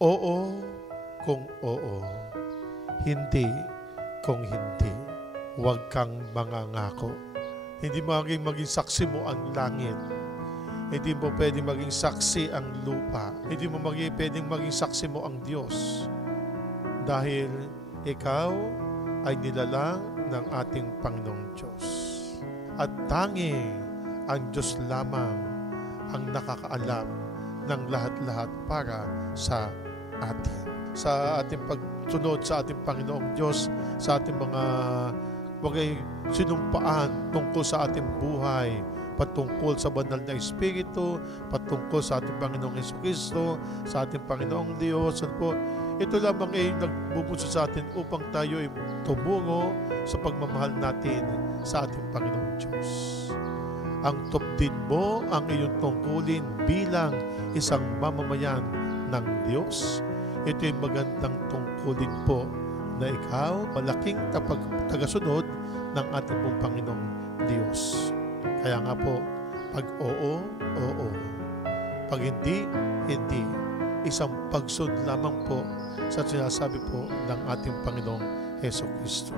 Oo kung oo, hindi kung hindi. Huwag kang mangangako. Hindi maging saksi mo ang langit. Hindi mo pwedeng maging saksi ang lupa. Hindi mo pwedeng maging saksi mo ang Diyos. Dahil ikaw ay nilalang ng ating Panginoong Diyos. At tanging ang Diyos lamang ang nakakaalam ng lahat-lahat para sa atin. Sa ating pagsunod sa ating Panginoong Diyos, sa ating mga sinumpaan tungkol sa ating buhay, patungkol sa banal na Espiritu, patungkol sa ating Panginoong Jesucristo, sa ating Panginoong Diyos. Ito lamang ay nagbubuso sa atin upang tayo ay tumungo sa pagmamahal natin sa ating Panginoong Diyos. Ang tupdin mo ang iyong tungkulin bilang isang mamamayan ng Diyos. Ito ay magandang tungkulin po na ikaw malaking tagasunod ng ating pong Panginoong Diyos. Kaya nga po, pag oo, oo. Pag hindi, hindi. Isang pagsunod lamang po sa sinasabi po ng ating Panginoong Jesucristo.